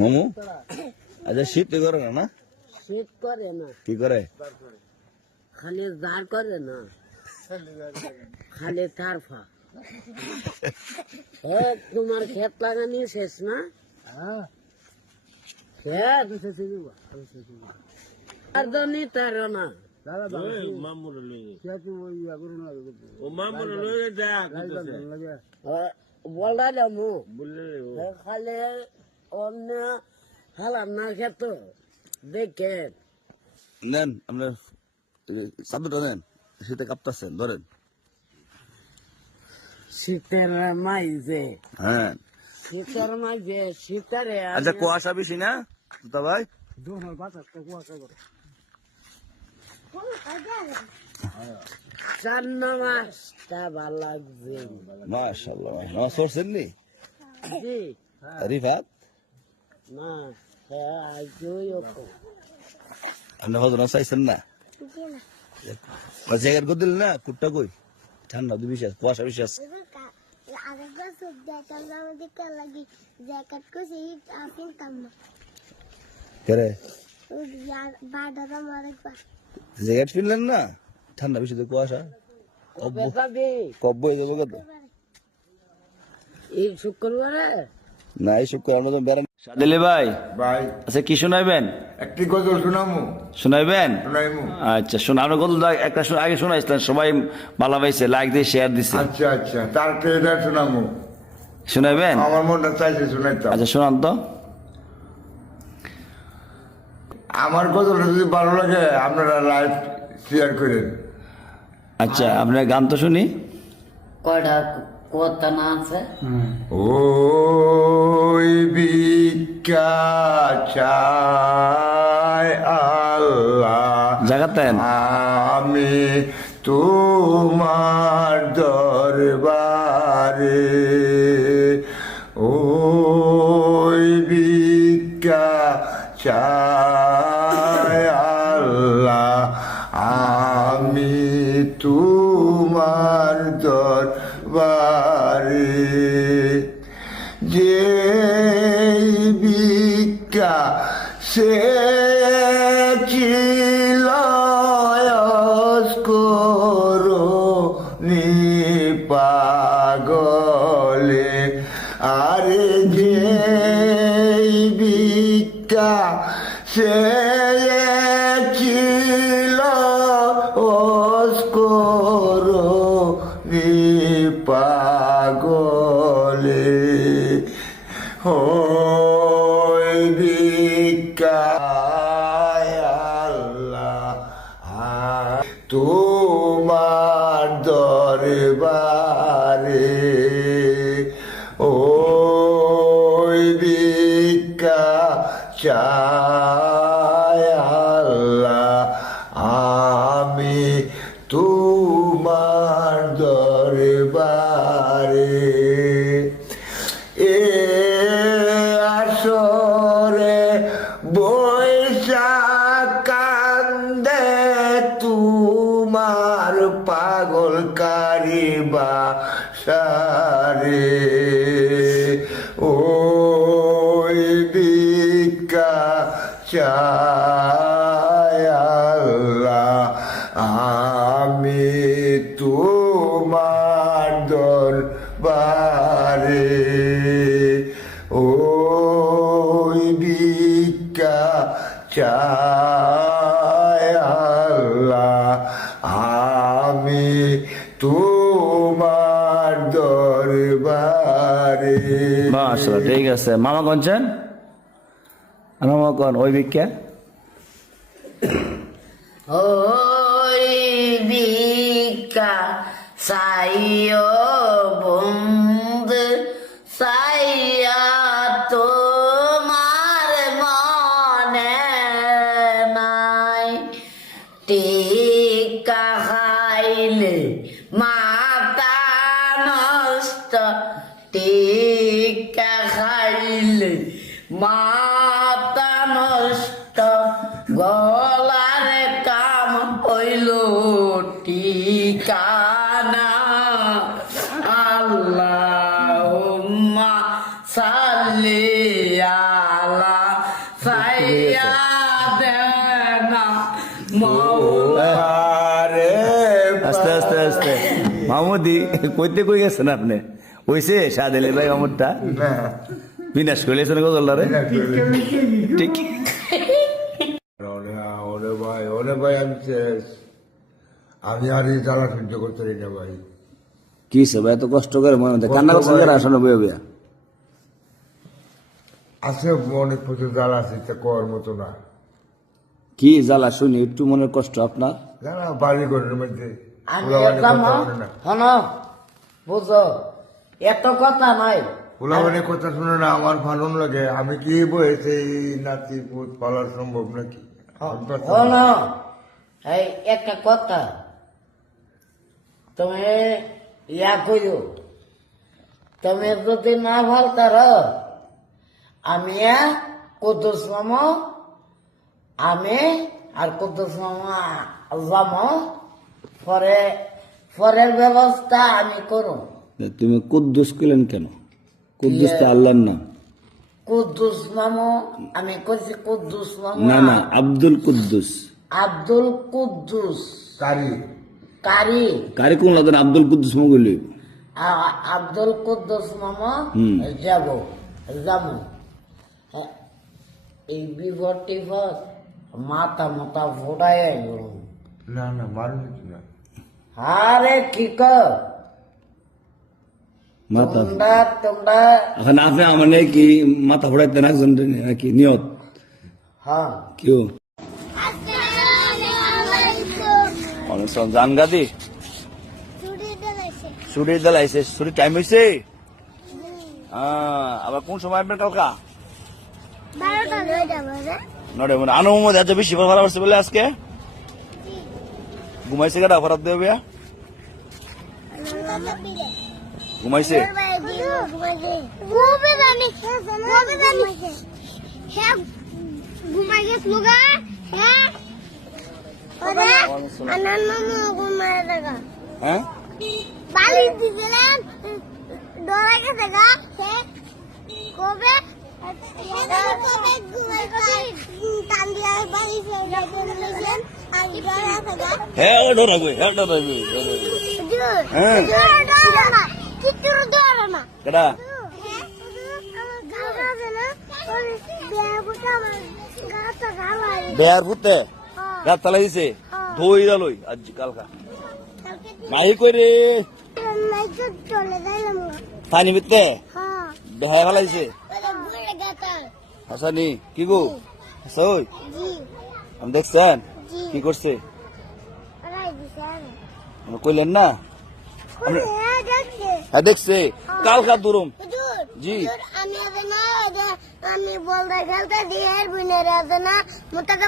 মামু? আচ্ছা শীত করে না না? শীত করে না। কি করে? খালি দাঁড় করে না। খালি তারফা এ তোমার ক্ষেত লাগানি শেষ না? ক্ষেত আর দনি তার না। বলা যাব খালি অন্য হালাম না খেত দেখেন। নেন আপনার চাদরটা নেন শীতে কাঁপতেছেন ধরেন। শীতের মাইজে। হ্যাঁ। শীতের মাইজে শীতের আচ্ছা কুয়াশা বেশি না তুতা ভাই? চার মাসটা ভালো লাগছে। মাশাআল্লাহ নামাজ পড়ছেন নি জি। রিফাত না হ্যাঁ চাইছেন না? জায়গার গদিল না? কুটটা কই? ঠান্ডা দু বিশ্বাস কুয়াশা বিশ্বাস জ্যাকেট না? ঠান্ডা বেশি তো কুয়াশা। হয়ে যাবে কত এই শুক্রবারে? না এই শুক্রবার মতন বেড়ান সাদিলে ভাই? ভাই। আচ্ছা কি শোনাইবেন? একটি গজল শোনামু। শোনাইবেন? শোনাইমু। আচ্ছা শোনা আপনার গল্প একটা আগে শোনাইছিলেন সবাই ভালো পাইছে লাইক দিয়ে শেয়ার দিচ্ছে আচ্ছা আচ্ছা তারকে এটা শোনামু। শোনাইবেন? আমার মনটা চাইছে শোনাইতাম। আচ্ছা শোনান তো। আমার গজলটা যদি ভালো লাগে আপনারা লাইভ শেয়ার করেন। আচ্ছা আপনার গান তো শুনি। কয়টা আছে ওই ভিক্ষা চাই আল্লাহ জাগাতেন আমি তোমার দরবারে ওই ভিক্ষা চাই আল্লাহ আমি তোমার Say তোমার দরবারে। ওই ভিক্ষা চায় আমি তোমার দরবারে। পাগল কারিবা সারে ওই চায় আল্লাহ আমি তোমার দরবারে। ওই ভিক্ষা চায় তোমার দরবারে। মাশাআল্লাহ ঠিক আছে। মামা কনছেন মামা কন? ওই ভিক্ষা? ওই ভিক্ষা সাইও বন্ধ। নষ্ট টিকা খাইলে মাতা নষ্ট গলার কাম হইল টিকানা আল্লাহ সাল্লিয়া কইতে কই গেছেন আপনি? হইছে সাদেলে ভাই অমরটা। বিনাশ করলেছেন গজলটারে ঠিক। ওরে ওরে ভাই ওরে ভাই আমি শেষ। আমি আর এই জ্বালা সহ্য করতে পারি না ভাই। কি সব এত কষ্ট করে মনে হচ্ছে কান্না করছে যারা আসলে বয়ে বইয়া। আছে অনেক প্রচুর জ্বালা আছে তা কর মতো না। কি জ্বালা শুনি একটু মনের কষ্ট আপনার? বাড়ি ঘরের মধ্যে। কথা হন বুঝো এত কথা নাই। পোলাপানি কথা শুনে না আমার ভালো লাগে। আমি কি বয়েছে নাতি পুত পালা সম্ভব নাকি? হন এই একটা কথা। তুমি ইয়া করো তুমি যদি না ভালো তার আমি কুদ্দুস মামা আমি আর কুদ্দুস মামা যাম পরে পরের ব্যবস্থা আমি করুন তুমি কুদ্দুস কইলেন কেন? কুদ্দুস তো আল্লাহর নাম। কুদ্দুস মামু আমি কইছি কুদ্দুস মামু না না আব্দুল কুদ্দুস। আব্দুল কুদ্দুস। কারি। কারি। কারে কোন লাগেন আব্দুল কুদ্দুস মগলি আ- আব্দুল কুদ্দুস মামা। যাব যাব। হ্যাঁ, এই টিপদ মাথা মাথা ফোটাই না না মানুষ না আরে কি মাথা। তোমরা তোমরা। এখন আপনি আমার নাকি কি মাথা ফোড়াইতে একজন নাকি নিয়ত? হ্যাঁ। কেউ জান গাদি ছুটির দিল আইসে ছুটির টাইম হয়েছে আবার কোন সময় আপনার কালকা? নড়ে মানে আনো মধ্যে এত বেশি ভালো পারছে বলে আজকে? ঘুমাইছে কেটা অপরাধ দেবে ঘুমাইছে? ঘুমে জানি হ্যাঁ? ঘুমাই টান দিয়ে বাড়ি ফেলেছেন আর ডরা আছে গা হ্যাঁ ও ডরাবে হ্যাঁ ডরাবে হ্যাঁ। হুজুর ডরা না গালাই বেয়ার হ্যাঁ রাত তালা দিছে? ধই দালই আজ কালকা। নাই কই রে? নাইকে চলে যাইলাম গা। পানি হ্যাঁ বেহায় ফেলা দিছে ওরে বুড়ে গাতা হাসানি, কি গো? হাসই আমি দেখছেন? কি করছে? কইলেন না? হ্যাঁ দেখছে। কাল দেখছে। দুরুম। জি। আমি আমি বলতে খেলতে দিয়ে বুনের আছে না মোটাকে